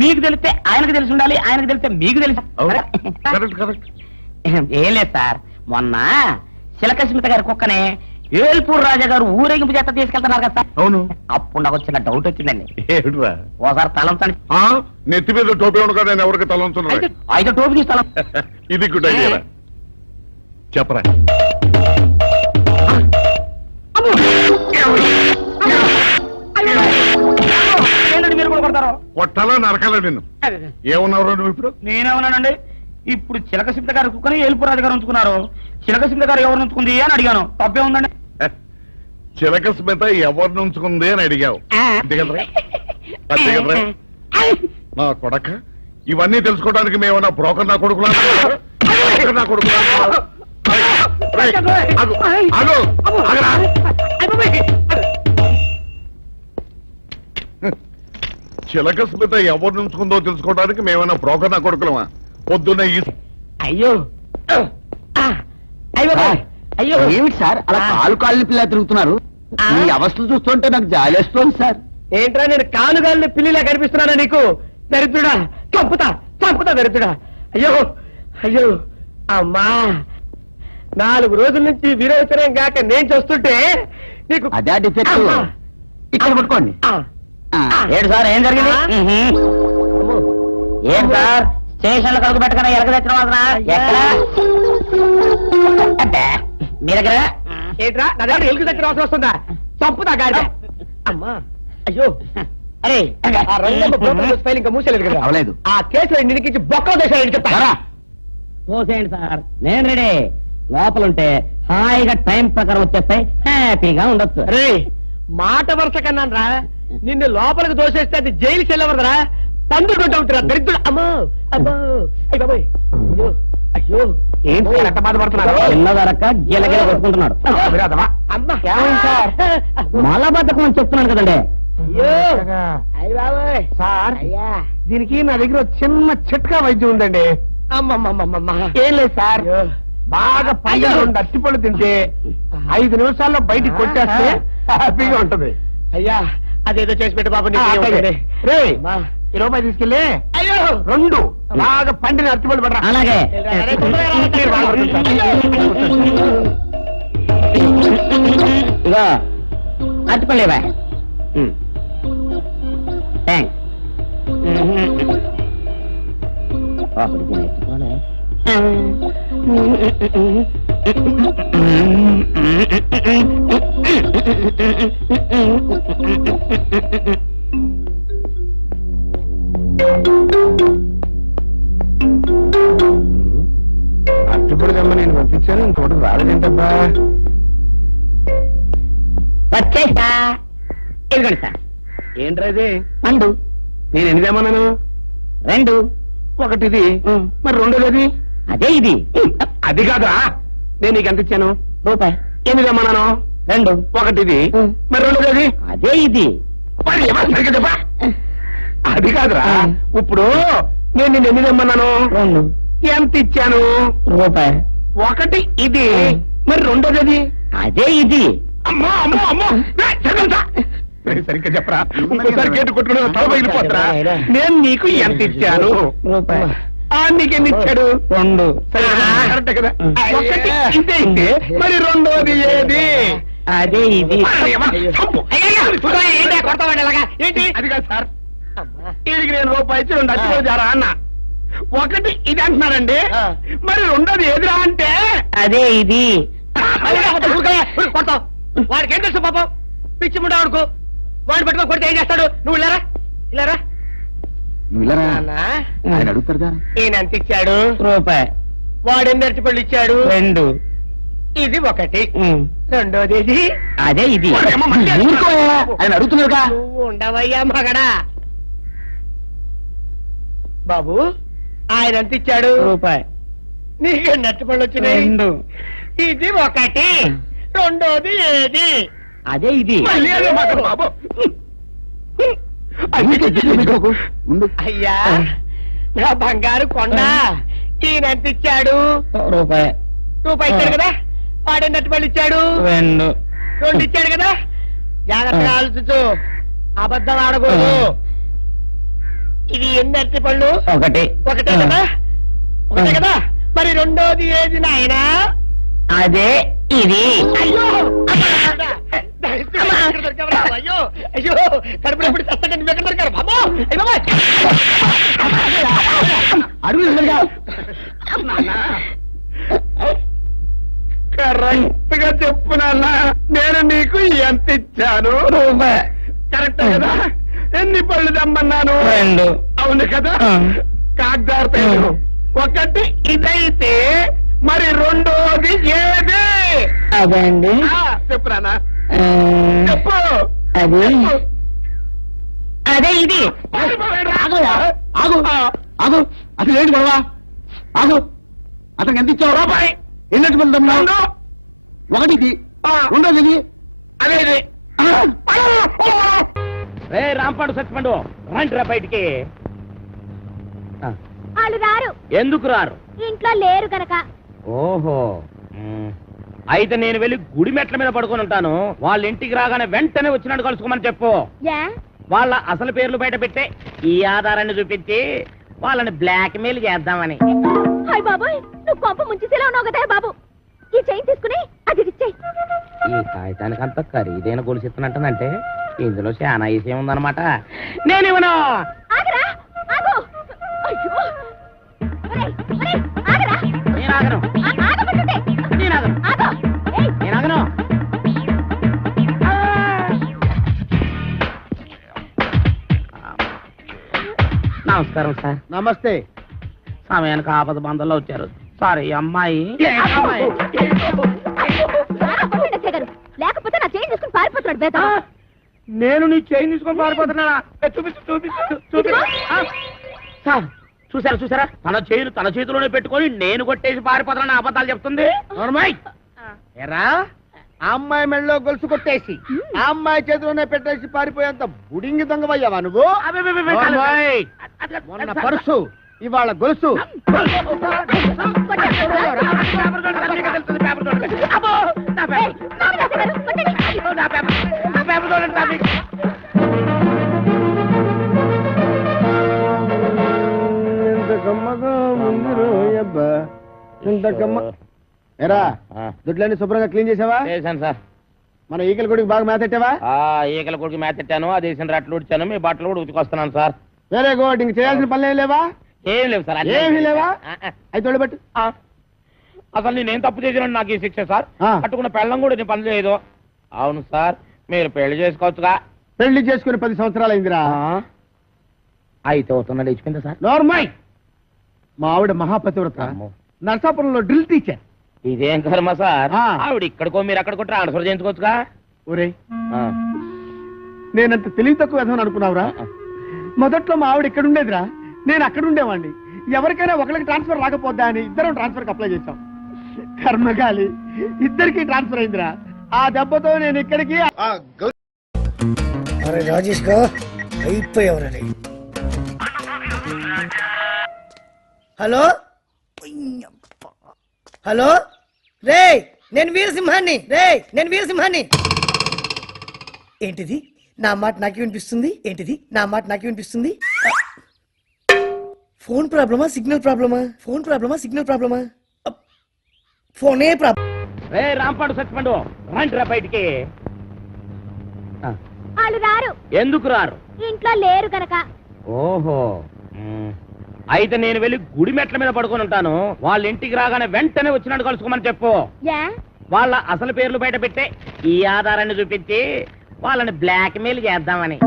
మీకు తెలిస్తే ఆయనకు తెలిసి ఉండాలి, ఆయనకు తెలిస్తే మీకు తెలిసి. కరెక్ట్. ఏం లేదు సార్, మొన్న శిలకస్మిత గారి కుక్కనే ఏల్పూర్ రాజా గారు ఊరేగింపు చేత తీసుకెళ్తున్నారు కదా సార్. అవును. అప్పుడు నాకు చిన్న డౌట్ వచ్చిందండి. ఏమిట్రా? ఓసారి తలంచండి. నెత్తి మీద టోపీ ఉండగా నేను ఎవరికి తలంచున్నా? అయితే టోపీ తీసి తలం. ఇది గుడ్ ఐడియా. చెప్పరా? మీరు కూడా కొడతారు. కొట్టాలా నరకాలా నిన్ను? ఏమన్నావు నువ్వు ఇప్పుడు? నేనేమన్నానండి, ఇప్పుడు చిలకసింత గారి కుక్కని ఏల్పురాజు గారు ఉంచుకున్నారు. చిలకసింత గారు ఎవరు ఉంచుకుంది అని అడిగాను. తప్పే ఉందండి. చిలక స్మిత ఎవరిని ఉంచుకుంది అని అడిగావు. అంతే కదరా? నా కొడక, ఇవన్నీ తెలుసుకోవడానికి మేమన్నా బ్రోకర్ నా కొడుకులా? చిలక స్మిత ఎవరిని ఉంచుకుందో తెలుసుకోవడానికి మేమన్నా బ్రోకర్ నా కొడుకులమా? పొద్దున్న ఈ అయ్యో అయ్యో ఏమిటి సార్ అలా కాలు పిల్ల తిరుగుతున్నారు? ఈ అవస్థ చూస్తుంటే నాకు జాలేస్తోంది సార్. ఏంట్రా నేను కాలుగాలిని పిల్లిలా కనిపిస్తున్నానా నీకు? దరిద్రుడా, చంపుతా దరిద్రుడా. అయ్యో అయ్యో అమ్మా, 4 రోజుల నుంచి విరోచనం కాక నేను చూస్తుంటే నీకు అదే డిఫెక్ట్. ఇక్కడ పట్టుకోండి. ఏంటి సార్ ఏం జరిగింది? ఏం సార్ స్టేషన్ లో కడుగు పెట్టకుండా ఎలక తెచ్చిన వాసన ఎక్కడ? మీ దగ్గర ఏంట్రా? నా దగ్గర ఎలుగు తెచ్చిన వాసన వస్తుందా? చంపుతా గాడి. అమ్మా అయ్యో. అరే ఇంకా మూసేలేదు కదా? అవలేదు. ఆ కేసులో నిలికించి బొక్కలు చేశారని చెప్తారా? పోసేయండి సార్, నేను రెడీ. లోపలుంటే హాయిగా టైం ప్రకారం వచ్చేస్తాయి, హ్యాపీగా ఉండొచ్చు. రే మాట వరుస కన్నాను రా, నిన్ను లోపలికి దోసేస్తే అది జైలు చెల్లవరదరా, పండుకుంటా ఉంటారా దరిద్రుడు. అమ్మో అమ్మో అయ్య బాబోయ్. అయ్యో అయ్యో ఏం సార్ అంత బాధపడుతున్నారు? చిన్నదరక్క గీలగీల కొట్టుకుంటున్నాడు. మలబద్ధకం అని చెప్తున్నాను కదండి. సార్ దీనికి నా దగ్గర చిన్న చిట్కా వైద్యం ఉందండి. అమ్మమ్మమ్మమ్మ ఏం లేదు సార్, బాగా పైగా 2 అరటిపళ్ళు తింటే 5 నిమిషాల్లో బయటికి కొట్టేస్తే హ్యాపీగా ఉంటది. అయ్యా అదేదో చేసి పెట్టు బాబు. రే ఈ రూపాయి తీసుకెళ్ళి 2 బాగా పండిన అరటిపళ్ళు పడరా. అలాగే ఇగో అరటిపళ్ళేవా? అట్టుపడిదమ్మా నేను పంపించాను ఇంకోటి రాలేదేంటబ్బా. వచ్చేసా. ఇదిగోండి సార్. ఏంట్రా ఇది? పండు. నేను ఎనిమిదేమన్నాను? 2. ఒకటిది. మరి రెండోది? అదే ఇది. అది కాదా? నేను నీకు ఎంత ఇచ్చాను? రూపాయి. 8 2. ఒకటిది. మరి రెండోది? అదే ఇది. మరి సరిగ్గా చెప్పా. అది కాదురా. ఇప్పుడు నేను నిన్ను 8 2. ఎంత ఇచ్చాను? రూపాయి. ఒకటి ఇది. మరి రెండోది? అదే ఇది. అమ్మో అమ్మో అమ్మో. సరిగ్గా చెప్పరా. ఇంకోసారి గేటు కొట్టుకుని తల పగిలిపోతారా. నేను నీకు ఎంత ఇచ్చాను? రూపాయి. నీకెన్ని ఇచ్చాడు? 2. కరెక్ట్ కదా. ఒకటి ఇదే ఇస్తే మరి రెండోది ఏది? అదే ఇది. ఏంటి? అది కాదు సార్. వీడికి నేను రూపాయి ఇచ్చి 2 అచ్చిపోయారా అన్న. ఒకటి ఇది అంటున్నారండి. మరి రెండోది ఏదిరా అంటే అదే ఇది. వాడికి ఏం తెలుసు పాపం? పిచ్చి ముండా వాడుకో. వాడిని పట్టుకో కొడితే ఏం చేస్తాడు? నువ్వు ఇలారా ఇలారా. ఆయన అడుగుతారుగా. ఈయన ఎంత ఇచ్చాడు? రూపాయి. వాడు ఎన్ని అరటిపళ్ళు ఇచ్చాడు? 2. ఇది ఒకటి. రెండోది ఇది. అదే ఇది. ఆయన అడుగుతున్నారుగా. నువ్వు ఉండవయ్యా మగడా. బాబు ఆయన ఎంత ఇచ్చాడు? రూపాయి. నీకు ఎన్ని అరటిపళ్ళు వచ్చినాయి? 2. ఇది ఒకటి. రెండోది ఏది? అదే ఇది. బాబు అయ్యా నా బంగారు కొండ. ఈయన ఎంత ఇచ్చాడు? రూపాయి. రూపాయి ఇచ్చాడు కదా. వాడెన్ని అరటిపళ్ళు ఇచ్చాడు? 2 ఇచ్చాడు కదా. జాగ్రత్తగా ఆలోచించు. అబద్ధం ఆడకూడదు. ఇది ఎన్ని అరటిపళ్ళు? ఒకటే కదా. ఒకటే కదా. మరి రెండోది ఏది నాయనా? అదే ఇది. అయ్యో అయ్యో అయ్యో కడుపునప్పుడు చస్తగా నువ్వు ఎక్కడ దొరికారు బాబు? అడుగు కరెక్ట్ గా చెప్పు నాన్న. నేను నీకు ఎంత ఇచ్చాను? కరెక్ట్ కదా. ఎన్ని పళ్ళు తెమ్మన్నాను? 2. అవును కదా. కాగ్దారు పేరు. ఒకటి ఇదైతే మరి రెండోది ఏది? అదే అండి. చెప్పు నాన్న చెప్పు. అదే ఇది. ఆగు ఆగు. అసలు ఏంటి గొడవ? ఆగు. అతనికి ఎంత ఇచ్చావు? రూపాయి. ఎన్నట్టు వెళ్తున్నావు? ఒకటిది. రెండోది ఇది. అదే ఇది. రాంపాడు సచ్చిపండు రండి రా బయటికి. వాళ్ళు రారు. ఎందుకు రారు? ఇంట్లో లేరు కనుక. ఓహో. అయితే నేను వెళ్ళి గుడి మెట్ల మీద పడుకొని ఉంటాను. వాళ్ళ ఇంటికి రాగానే వెంటనే వచ్చినట్టు కలుసుకోమని చెప్పు. వాళ్ళ అసలు పేర్లు బయట పెట్టే ఈ ఆధారాన్ని చూపించి వాళ్ళని బ్లాక్ మెయిల్ చేద్దామని. హాయ్ బాబోయ్, నువ్వు కొంప ముంచిసేలా ఉన్నావు కదా బాబు. ఈ చైన్ తీసుకుని అది ఇచ్చేయ్. ఈ కాగితానికి అంత ఖరీదైన గొలుసు ఇస్తున్నట్టంటే ఇందులో చాలా విషయం ఉందన్నమాట. నేనేమన్నా ఆగరా ఆగు. అయ్యో ఒరేయ్ ఒరేయ్ ఆగరా. నేను ఆగను. ఆగమంటుంటే. నేను ఆగను. ఆగు. ఏయ్ నేను ఆగను. నమస్కారం సార్. నమస్తే. సమయానికి ఆపద బంధంలో వచ్చారు. సారీ అమ్మాయి. లేకపోతే నా చైన్ తీసుకుని పారిపోతున్నాడు బేట. నేను నీ చైన్ తీసుకొని పారిపోతున్నా. చూపించు చూపించు చూపించు. సార్ చూసారా తన చేతిలోనే పెట్టుకొని నేను కొట్టేసి పారిపోతున్నా అబద్ధాలు చెప్తుంది. ఎరా ఆ అమ్మాయి మెళ్ళలో గొలుసు కొట్టేసి ఆ అమ్మాయి చేతిలోనే పెట్టేసి పారిపోయేంత బుడింగి దొంగవయ్యావా నువ్వు? మొన్న పర్సు ఇవాళ గొలుసు. ఎరా దుడ్లన్నీ శుభ్రంగా క్లీన్ చేసావా? చేశాను సార్. మన ఈకల కొడుకు బాగా మేతెట్టావా? ఈకల కొడుకు మేతెట్టాను. ఆ దేశం రట్లు ఉడిచాను. మీ బట్టలు కూడా ఉతికొస్తున్నాను సార్. Very good. ఇంక చేయాల్సిన పనులు ఏం లేవా? ఏం లేవు సార్ ఏమీ లేవా అయితే తోడబెట్టు అసలు నేనేం తప్పు చేసినా నాకు ఈ శిక్ష సార్ ఆ. కట్టుకున్న పెళ్ళం కూడా నేను పని చేయదు. అవును సార్, మీరు పెళ్లి చేసుకోవచ్చుగా. పెళ్లి చేసుకుని 10 సంవత్సరాలు అయిందిరా. అయితే అవుతున్నాడు ఇచ్చిపోయిందా సార్? నార్మల్. మా ఆవిడ మహాపతివ్రత, నరసాపురంలో డ్రిల్ టీచర్. ఇదేం కర్మ సార్, ఆ. ఆవిడ ఇక్కడికో మీరు అక్కడికో ట్రాన్స్ఫర్ చేయించుకోవచ్చుగా. ఒరే, నేనంత తెలివి తక్కువ విధం అనుకున్నావురా? మొదట్లో మా ఆవిడ ఇక్కడ ఉండేదిరా, నేను అక్కడ ఉండేవాడిని. ఎవరికైనా ఒకరికి ట్రాన్స్ఫర్ రాకపోద్దా అని ఇద్దరం ట్రాన్స్ఫర్ అప్లై చేశాం. కర్మగాలి, ఇద్దరికి ట్రాన్స్ఫర్ అయిందిరా. ఆ దెబ్బతో నేను ఇక్కడికి. అరే రాజేష్ గా అయిపోయావరే. హలో హలో, రే నేను వీరసింహాన్ని, ఏంటిది నా మాట నాకే వినిపిస్తుంది? ఫోన్ ప్రాబ్లమా సిగ్నల్ ప్రాబ్లమా? ఫోనే ప్రాబ్లం. రే రాంపాడు సచ్చిపండు, రండి రా బయటికి. వాళ్ళు రారు. ఎందుకు రారు? ఇంట్లో లేరు కనుక. ఓహో, అయితే నేను వెళ్ళి గుడి మెట్ల మీద పడుకొని ఉంటాను. వాళ్ళ ఇంటికి రాగానే వెంటనే వచ్చినట్టు కలుసుకోమని చెప్పు. యా వాళ్ళ అసలు పేర్లు బయట పెట్టే ఈ ఆధారాన్ని చూపించి వాళ్ళని బ్లాక్ మెయిల్ చేద్దామని.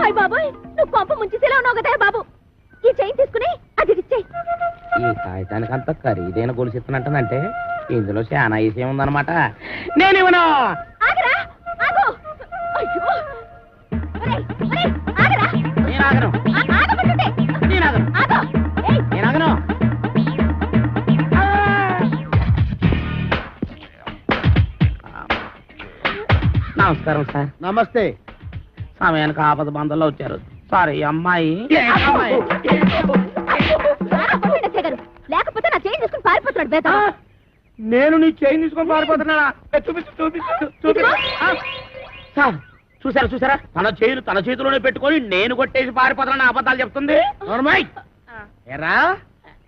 హాయ్ బాబోయ్, నువ్వు కొంప ముంచేసేలా ఉన్నావు కదా బాబు. ఈ చైన్ తీసుకుని అది ఇచ్చేయ్. ఈ కాగితానికి అంత ఖరీదైన గొలుసు ఇస్తున్నట్టంటే ఇందులో చాలా విషయం ఉందన్నమాట. నేనేమన్నా ఆగరా, ఆగు. అయ్యో, ఒరేయ్, ఒరేయ్, ఆగరా. నేను ఆగను, ఆగమంటుంటే. నేను ఆగను, ఆగు. ఏయ్, నేను ఆగను. నమస్కారం సార్. నమస్తే. సమయానికి ఆపద బంధంలో వచ్చారు సార్. ఈ అమ్మాయి లేకపోతే నా చైన్ తీసుకుని పారిపోతున్నాడు బేట. నేను నీ చైన్ తీసుకొని పారిపోతున్నానా? చూపించు. సార్ చూసారా, తన చేతిలోనే పెట్టుకొని నేను కొట్టేసి పారిపోతున్నా అబద్ధాలు చెప్తుంది. ఎరా,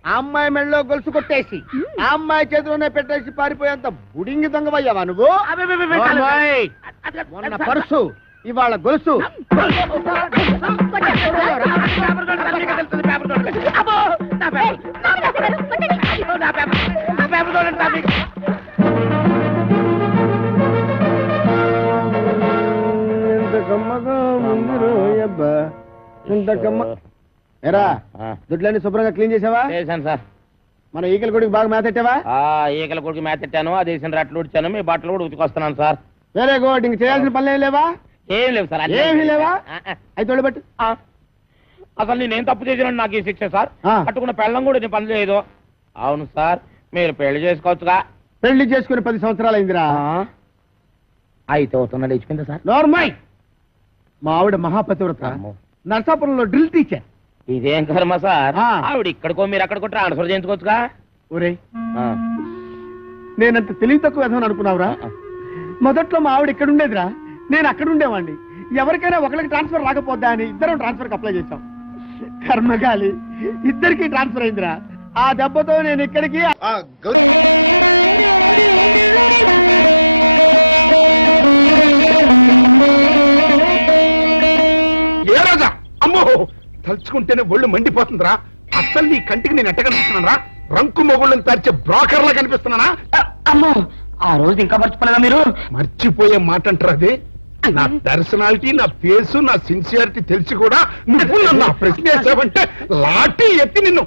ఆ అమ్మాయి మెళ్ళలో గొలుసు కొట్టేసి ఆ అమ్మాయి చేతిలోనే పెట్టేసి పారిపోయేంత బుడింగి దొంగవయ్యావా నువ్వు? నార్మల్. మొన్న పర్సు, ఇవాళ గొలుసు. ఎరా, దుడ్లన్నీ శుభ్రంగా క్లీన్ చేసావా? చేశాను సార్. మన ఈకల కొడుకు బాగా మేతెట్టావా? ఈకల కొడుకు మేతెట్టాను, ఆ దేశం రట్లు ఉడిచాను, మీ బట్టలు కూడా ఉతికొస్తున్నాను సార్. Very good. ఇంక చేయాల్సిన పనులు ఏం లేవా? ఏం లేవు సార్. ఏమీ లేవా? అయితే తోడబెట్టు. అసలు నేనేం తప్పు చేసినా నాకు ఈ శిక్ష సార్. ఆ. కట్టుకున్న పెళ్ళం కూడా నేను పని చేయదు. అవును సార్, మీరు పెళ్లి చేసుకోవచ్చుగా. పెళ్లి చేసుకుని 10 సంవత్సరాలు అయిందిరా. అయితే అవుతున్నాడు ఇచ్చిపోయిందా సార్? నార్మల్. మా ఆవిడ మహాపతివ్రత, నరసాపురంలో డ్రిల్ టీచర్. ఇదేం కర్మ సార్, ఆ. ఆవిడ ఇక్కడికో మీరు అక్కడికో ట్రాన్స్ఫర్ చేయించుకోవచ్చుగా. ఒరే, నేనంత తెలివి తక్కువ విధం అనుకున్నావురా? మొదట్లో మా ఆవిడ ఇక్కడ ఉండేదిరా, నేను అక్కడ ఉండేవాడిని. ఎవరికైనా ఒకరికి ట్రాన్స్ఫర్ రాకపోద్దా అని ఇద్దరం ట్రాన్స్ఫర్ అప్లై చేశాం. కర్మగాలి, ఇద్దరికి ట్రాన్స్ఫర్ అయిందిరా. ఆ దెబ్బతో నేను ఇక్కడికి. ఏ రాజా, అమ్మో తలుచుకుంటేనే ఒళ్ళు మండిపోతుందిరా. అసలు నీ కంటికి నేను ఎట్ట కనిపిస్తున్నారా? రంకు మొగుళ్ళని తరిచే బ్రోకర్లా కనిపిస్తున్నానా? అమ్మో, ఆ రోజు ఇంకా మర్చిపోలేదా మీరు? మర్చిపోయే మాట అంటారు అదే. నా పర్సనాలిటీ, నా ఫేసు, నా సిన్సియారిటీ తెలిసి కూడా నువ్వు నన్ను ఆ ప్రశ్న వేసావంటే లాఠీ ఎత్తి నిన్ను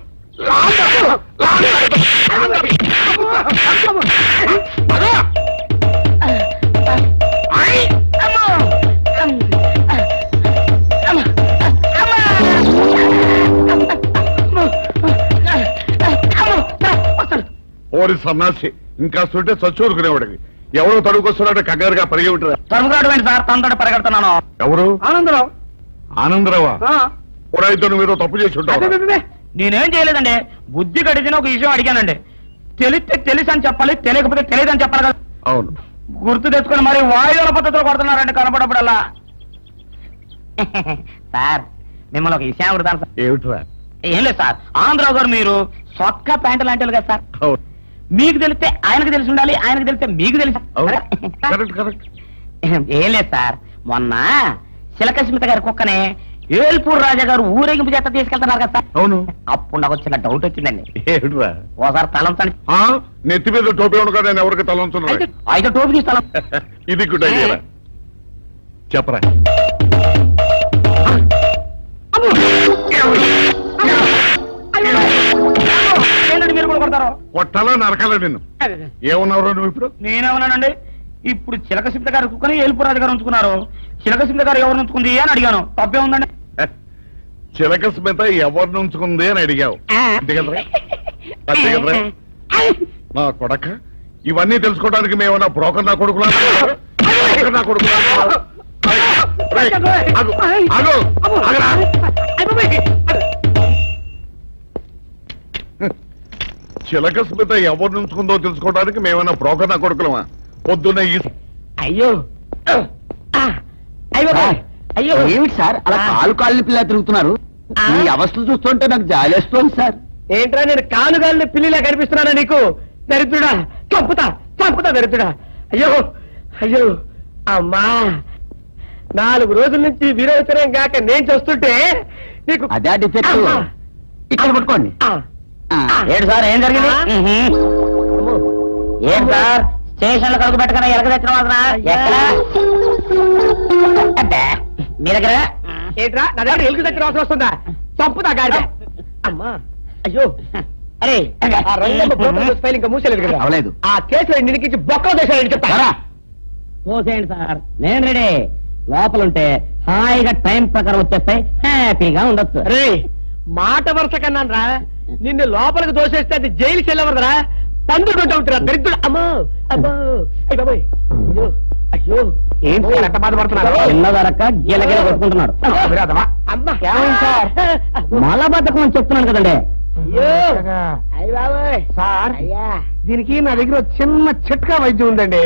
ఓరి సన్నాసి, ఇంకా సుంటే చచ్చూరుకునేవాడివి. ఎవరో తడుకొస్తున్నాడో కంగారుగా పరిగి ఉంటుంది. తనుగాడు సార్, తనతో పరిగెడుతున్నాను. ఎవరు? ఆనందరావు. ఆనందరావా? ఎవరైతే నువ్వు ఏదో తప్పు చేసి ఉంటావు. నేనేం చేయలేదండి, బుద్ధి గడిచిన ఒక విషయం అడిగానండి. తెలిస్తే తెలుసు అని చెప్పాలి, తెలియకపోతే తెలియదు అని చెప్పాలి కదా. అవును, గుర్తు తెచ్చుకొని మరి వాయువుల పద్ధతిలో కొడుతున్నారండి కనపడప్పుడల్లా. సార్, మిమ్మల్ని ఒక విషయం అడుగుతాను సార్. ఏమిట్రా? ఏం లేదు సార్, ఆనందరావు గారు మీరు సొక్క ప్యాంటు లాంటి కదా సార్. అవును, మీకు తెలిస్తే ఆయనకు తెలిసి ఉండాలి, ఆయనకు తెలిస్తే మీకు తెలిసి. Correct correct. ఏం లేదు సార్, మొన్న శిలకస్మిత గారి కుక్కని ఏల్పూర్ రాజా గారు ఊరేగింపు చేత తీసుకెళ్తున్నారు కదా సార్. అవును. అప్పుడు నాకు చిన్న డౌట్ వచ్చిందండి. ఏమిట్రా? ఓసారి తలంచండి. ఆ, నెత్తి మీద టోపీ ఉండగా నేను ఎవరికి తలంచున్నా? అయితే టోపీ తీసి తలం. ఇది గుడ్ ఐడియా. చెప్పరా. ఏంటండి మీరు కూడా కొడతారు? కొట్టాలా నరకాలా నిన్ను? ఏమన్నావు నువ్వు ఇప్పుడు? నేనేమన్నానండి? ఇప్పుడు చిలక సింత గారు కుక్కని ఏల్పూర్ రాజు గారు ఉంచుకున్నారు. చిలక సింత గారు ఎవరు ఉంచుకుంది అని అడిగాను. తప్పే ఉందండి. చిలక స్మిత ఎవరిని ఉంచుకుంది అని అడిగావు. అంతే కదరా? అంతే కదరా? నా కొడక, ఇవన్నీ తెలుసుకోవడానికి మేమన్నా బ్రోకర్ నా కొడుకులా? బ్రోకర్ నా కొడుకులా? రేయ్, ఆగు, ఆగు, ఆగరా. చిలక స్మిత ఎవరిని ఉంచుకుందో తెలుసుకోవడానికి మేమన్నా బ్రోకర్ నా కొడుకులమా? పొద్దున్నే ఈ అయ్యో అయ్యో అయ్యో ఏమిటి సార్ అలా కాలు పిల్ల తిరుగుతున్నారు? ఈ అవస్థ చూస్తుంటే నాకు జాలేస్తోంది సార్. ఏంట్రా నేను కానుగాలిని పిల్లిలా కనిపిస్తున్నానా నీకు? దరిద్రుడా, చంపుతా చంపుతా దరిద్రుడా. అయ్యో అయ్యో అమ్మా, 4 రోజుల నుంచి విరోచనం కాక నేను చూస్తుంటే నీకు అదే డిఫెక్ట్. ఇక్కడ పట్టుకోండి. ఏంటి సార్ ఏం జరిగింది? ఏం సార్ స్టేషన్ లో కడుగు పెట్టకుండా ఎలక తెచ్చిన వాసన ఎక్కడ? మీ దగ్గర ఏంట్రా? నా దగ్గర ఎలుగు తెచ్చిన వాసన వస్తుందా? చంపుతా గాడి. అమ్మా అయ్యో. అరే ఆ రంగమ్మ బ్రోకర్ ఫైల్ ఇంకా మూసేలేదు కదా? అవలేదు. ఆ కేసులో నిలికించి బొక్కలు చేశాడని చెప్తారా? పోసేయండి సార్, నేను రెడీ. లోపలుంటే హాయిగా టైం ప్రకారం వచ్చేస్తాయి, హ్యాపీగా ఉండొచ్చు. రే మాట వరుస కన్నా రా, నిన్ను లోపలికి దోసేస్తే అది జైలుకి వెళ్ళవరదరా, పందులు ఉంటురా దరిద్రుడు. అమ్మో అమ్మో అయ్య బాబోయ్. అయ్యో అయ్యో ఏం సార్ అంత బాధపడుతున్నారు? చిన్నదరక్క గీలగీల కొట్టుకుంటున్నాడు. మలబద్ధకం అని చెప్తున్నాను కదండి. సార్, దీనికి నా దగ్గర ఒక చిన్న చిట్కా వైద్యం ఉందండి.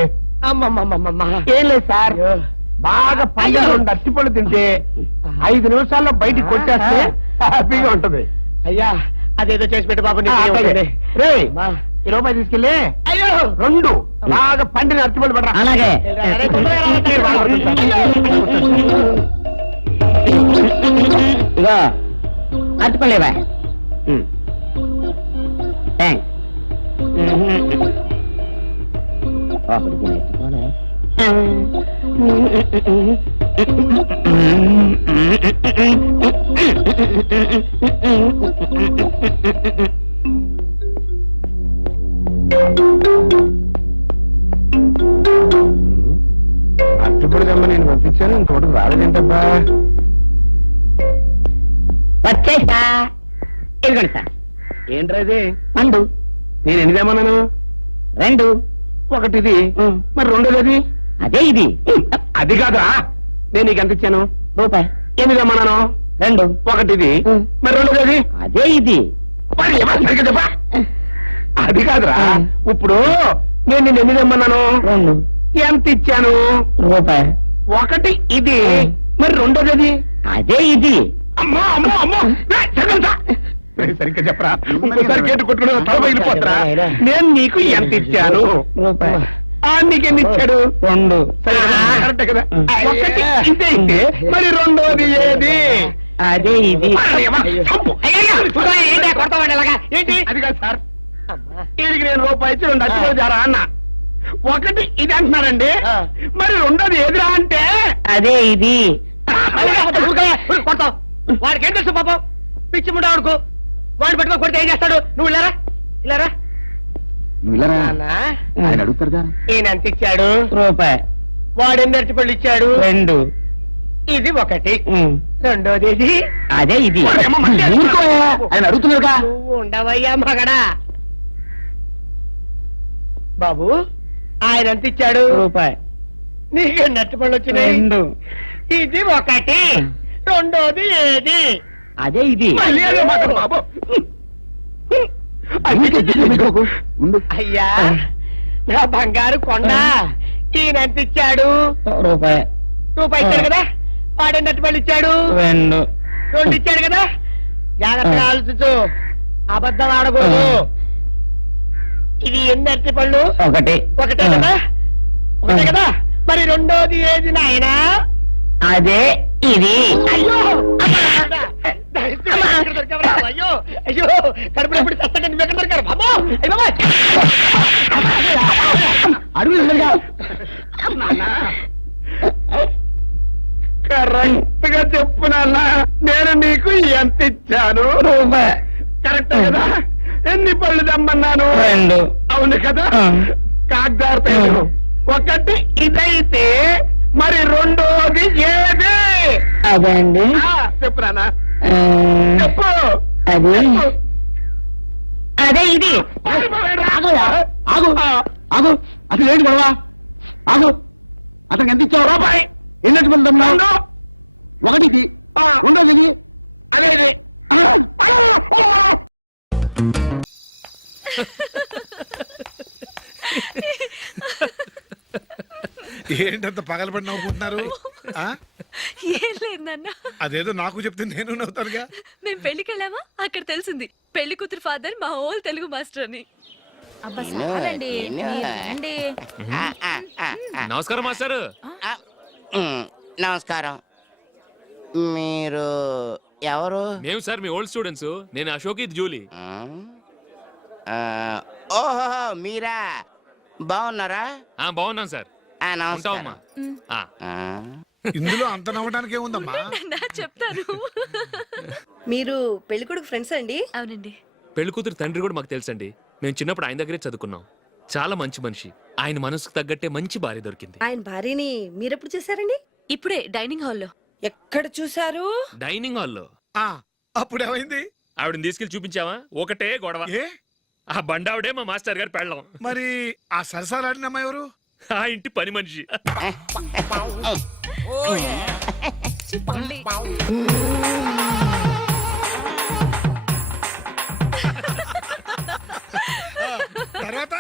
అమ్మమ్మమ్మమ్మ ఏం లేదు సార్, బాగా పండుగ 2 అరటిపళ్ళు తింటే 5 నిమిషాల్లో బయటికి కొట్టేస్తే హ్యాపీగా ఉంటది. అయ్యా అదేదో చేసి పెట్టు బాబు. రే, ఈ రూపాయి తీసుకెళ్ళి 2 బాగా పండిన అరటిపళ్ళు పడరా. అలాగే ఇగో అరటిపళ్ళేవా? థ్యాంక్స్. అరటిపళ్ళు తెమ్మ నేను పంపించాను, ఇంకోటి రాలేదేంటబ్బా? వచ్చేసా. ఇదిగోండి సార్. ఏంట్రా ఇది? పండు. నేను ఎన్ని తెమ్మన్నాను? 2. ఒకటిది, మరి రెండోది? అదే ఇది. అది కాదురా, నేను నీకు ఎంత ఇచ్చాను? రూపాయి. 8 తెమ్మన్నాను. 2. ఒకటిది, మరి రెండోది? అదే ఇది. మరి ఎవరు సరిగ్గా చెప్పా? అది కాదురా, ఇప్పుడు నేను నిన్ను ఎన్ని తెమ్మన్నాను? 2. ఎంత ఇచ్చాను? రూపాయి. ఒకటి ఇది, మరి రెండోది? అదే ఇది. అమ్మో అమ్మో అమ్మో, సరిగ్గా చెప్పరా? ఇంకోసారి గేటు కొట్టుకుని తల పగిలిపోతారా? నేను నీకు ఎంత ఇచ్చాను? రూపాయి. నీకెన్ని ఇచ్చాడు? 2. సరే కరెక్టే కదా? ఒకటి ఇదే అయితే మరి రెండోది ఏది? అదే ఇది. ఏంటి? అది కాదు సార్, ఇది నేను రూపాయి ఇచ్చి 2 అచ్చిపోయి జారా అన్న. ఒకటి ఇది అంటున్నారండి, మరి రెండోది ఏదిరా అంటే? అదే ఇది. వాడికి ఏం తెలుసు పాపం, పిచ్చి ముండా వాడుకు. వాడిని పట్టుకో కొడితే ఏం చేస్తాడు? నువ్వు ఇలారా ఇలారా. నువ్వు ఇలా ఆయన అడుగుతారు కదా. ఈయన ఎంత ఇచ్చాడు? రూపాయి. వాడు ఎన్ని అరటిపళ్ళు ఇచ్చాడు? 2. ఇది ఒకటి, రెండోది ఇది. అదే ఇది. ఆయన అడుగుతున్నారుగా. నువ్వు ఉండవయ్యా మగడా. బాబు ఆయన ఎంత ఇచ్చాడు? రూపాయి. నీకు ఎన్ని అరటిపళ్ళు వచ్చినాయి? 2. ఇది ఒకటి, రెండోది ఏది? అదే ఇది. మళ్ళీ అదే మాట బాబు. అయ్యా నా బంగారు కొండ, ఈయన ఎంత ఇచ్చాడు? రూపాయి. రూపాయి ఇచ్చాడు కదా. వాడెన్ని అరటిపళ్ళు ఇచ్చాడు? 2. 2 ఇచ్చాడు కదా. జాగ్రత్తగా ఆలోచించు, అబద్ధం ఆడకూడదు. ఇది ఎన్ని అరటిపళ్ళు? ఒకటే కదా. ఒకటే కదా. మరి రెండోది ఏది నాయనా? అదే ఇది అయ్యో అయ్యో అయ్యో కడుపులో ఎప్పుడు చస్తగా నువ్వు ఎక్కడ దొరికారు బాబు అడుగు కరెక్ట్ గా చెప్పు నాన్న, నేను నీకు ఎంత ఇచ్చాను? కరెక్ట్ కదా? ఎన్ని పళ్ళు తెమ్మన్నాను? 2. అవును కదా? కాగ్దారు ఒకటి ఇదైతే మరి రెండోది ఏది? అదండి. చెప్పు నాన్న, చెప్పు. అదే ఇది. ఆగు ఆగు, అసలు ఏంటి గొడవ? ఆగు, అతనికి ఎంత ఇచ్చావు? రూపాయి. ఎన్నట్టు వెళ్తాం? ఒకటికి రెండోది అదేది. ఏంటంత పగలబడి నవ్వుకుంటున్నారు? ఏం లేదు నాన్న, అదేదో నాకు చెప్తే నేను నవ్వుతానుగా. మేము పెళ్లికి వెళ్ళామా, అక్కడ తెలిసింది పెళ్లి కూతురు ఫాదర్ మా హోల్ తెలుగు మాస్టర్ అని. అబ్బా సారండి, రండి. నమస్కారం మాస్టర్. నమస్కారం. మీరు ఎవరు? మేము సార్ మీ ఓల్డ్ స్టూడెంట్స్. నేను అశోక్, ఇది జూలీ. ఓహో మీరా, బాగున్నారా? బాగున్నాం సార్. నమస్కారం. ఇందులో అంత నవ్వడానికి ఏముందమ్మా? చెప్తాను. మీరు పెళ్ళికొడుకు ఫ్రెండ్స్ అండి? అవునండి. పెళ్లి కూతురు తండ్రి కూడా మాకు తెలుసండి. మేము చిన్నప్పుడు ఆయన దగ్గరే చదువుకున్నాం. చాలా మంచి మనిషి. ఆయన మనసుకు తగ్గట్టే మంచి భార్య దొరికింది. ఆయన భార్యని మీరెప్పుడు చూసారండి? ఇప్పుడే డైనింగ్ హాల్లో. ఎక్కడ చూసారు? డైనింగ్ హాల్లో. అప్పుడు ఏమైంది? ఆవిడని తీసుకెళ్లి చూపించావా? ఒకటే గొడవ. ఆ బండావిడే మా మాస్టర్ గారు పెళ్ళం. మరి ఆ సరసాలాడిన అమ్మాయి ఎవరు? ఆ ఇంటి పని మనిషి. తర్వాత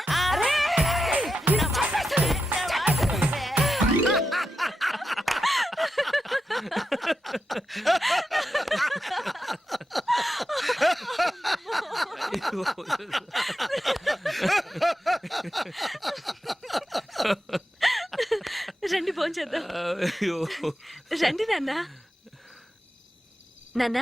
రండి భోంచేద్దాం. రండి నాన్న. నాన్న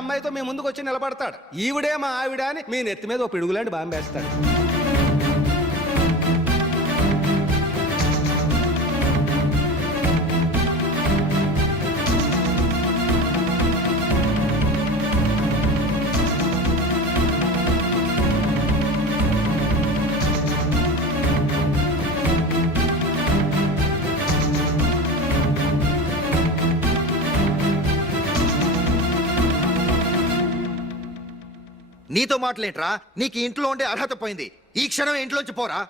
అమ్మాయితో మీ ముందుకు వచ్చి నిలబడతాడు. ఈవిడే మా ఆవిడ అని మీ నెత్తి మీద ఒక పిడుగులాంటి బాంబేస్తాడు. నీతో మాటలేంట్రా? నీకు ఈ ఇంట్లో ఉండే అర్హత పోయింది. ఈ క్షణం ఇంట్లోంచి పోరా.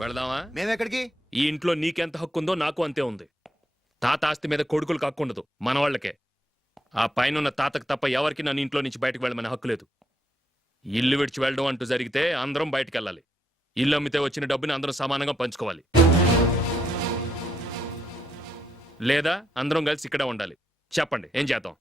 వెళదామా? మేమెక్కడికి? ఈ ఇంట్లో నీకెంత హక్కు ఉందో నాకు అంతే ఉంది. తాత ఆస్తి మీద కొడుకులు కాకుండదు, మన వాళ్ళకే. ఆ పైన తాతకు తప్ప ఎవరికి నన్ను ఇంట్లో నుంచి బయటకు వెళ్ళమనే హక్కు లేదు. ఇల్లు విడిచి వెళ్ళడం అంటూ జరిగితే అందరం బయటకు వెళ్ళాలి. ఇల్లు అమ్మితే వచ్చిన డబ్బుని అందరం సమానంగా పంచుకోవాలి. లేదా అందరం కలిసి ఇక్కడే ఉండాలి. చెప్పండి, ఏం చేద్దాం?